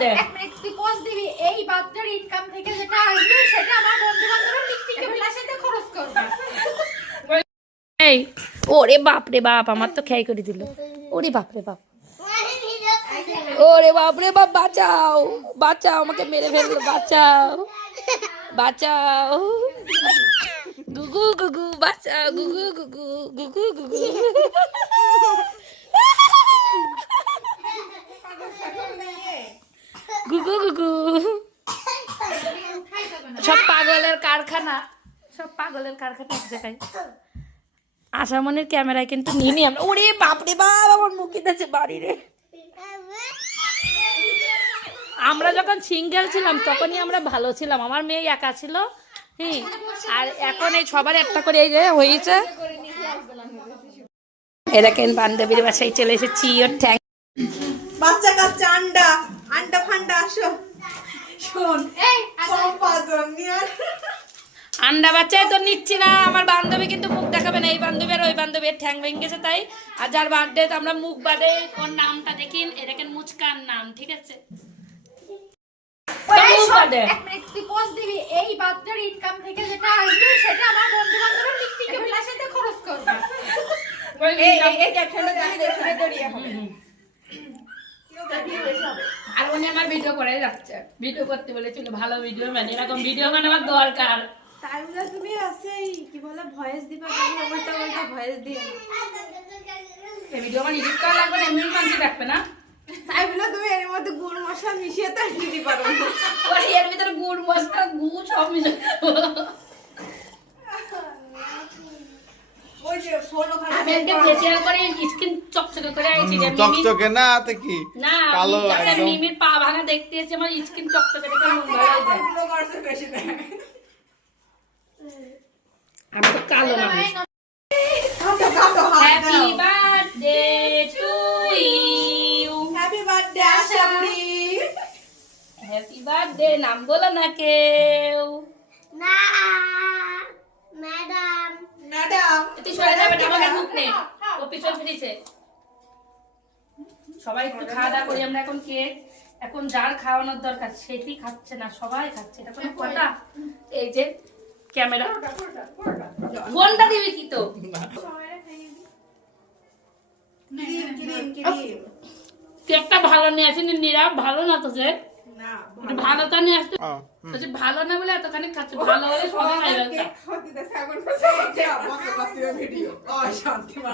দে এক মিনিট তুই পোস্ট দিবি এই বাচ্চার ইনকাম থেকে যেটা আসবে সেটা আমার বন্ধু-বান্ধবরা পিকনিকে বিলাসিতে খরচ করবে। এই ওরে বাপ রে বাপ আমার তো খেয়াই করে দিল ওরে বাপ রে বাপ ওরে বাপ রে বাপ বাঁচাও বাঁচাও আমাকে মেরে ফেললো বাঁচাও বাঁচাও গুগু গুগু বাঁচাও গুগু গুগু গুগু গুগু গুগু গুগু সব পাগলের কারখানা এক জায়গায় আশামনির ক্যামেরায় কিন্তু নিনি আমরা ওরে বাপরে বাপ আমার মুখে দিয়েছে বাড়ি রে আমরা যখন সিঙ্গেল ছিলাম তখনই আমরা ভালো ছিলাম আমার মেয়ে একা ছিল হ্যাঁ আর এখন এই সবার একটা করে এই যে হয়েছে এরকম বান্ধবীর বাসায় চলে এসেছি ওর ঠ্যাং বাচ্চা কাচ্চা আন্ডা আন্ডা ফান্ডা আসো শোন এই আন্ডা বাচ্চায় তো নিচ্ছি না আমার বান্ধবী কিন্তু মুখ দেখাবে না এই বান্ধবী আর ওই বান্ধবীর ঠ্যাং ভেঙেছে তাই আর যার বার্থডে আমরা মুখ বাদে ওর নামটা দেখিন এরকম মুচকার নাম ঠিক আছে এক মিনিট তুই পোস্ট দিবি এই বাচ্চার ইনকাম থেকে যেটা আসবে সেটা আমার বন্ধু-বান্ধবরা পিকনিকে বিলাসিতে খরচ করবে। এই ক্যাপশনটা দেখে দড়িয়ে হবে আর উনি আমার ভিডিও করে যাচ্ছে ভিডিও করতে বলেছিল ভালো ভিডিও মানে এরকম ভিডিও বানাবার দরকার তাই বলে তুমি আছে কি বলে ভয়েস দিবা তুমি উল্টা উল্টা ভয়েস দিয়ে এই ভিডিও আমার এডিট করা লাগবে না এমনি মানুষ দেখবে না তাই বলে তুমি এর মধ্যে গুড় মশলা মিশিয়ে তো দিতে পারো ওই এর ভিতরে গুড় মশলা গুড় সব মিশে ওই যে ফোন ওখানে আমি একটা ফেসিয়াল করে স্কিন চকচকে করে আইছি যে চকচকে না তে কি না কালো একটা একদম মিমির পা ভাঙা দেখতে এসে আমার স্কিন চকচকে দেখে মন ভালো হয়ে যায় এগুলো করছে বেশি দেয় আমি তো কালো মানুষ happy happy birthday to you birthday Ashamoni happy birthday নাম বলো না কেউ না ম্যাডাম ম্যাডাম তুই সরে যাবে না আমাকে মুখ নে ও পিছন ফিরেছে সবাই একটু খাওয়া দাওয়া করি আমরা এখন কেক এখন যার খাওয়ানোর দরকার সেটি খাচ্ছে না সবাই খাচ্ছে এটা কোনো কথা এই যে ক্যামেরা ফোনটা দিবি কি তো ক্রিম ক্রিম ক্রিম কেকটা ভালো নিয়ে আসেনি নীরা ভালো না তো যে না ভালোটা নিয়ে আসতে ও, বলছি ভালো না বলে এতখানি খাচ্ছে ভালো হলে সবাই খাইবে কেক খাওয়াতে দে সাগর যে বন্ধ করতে ভিডিও ও শান্তি মা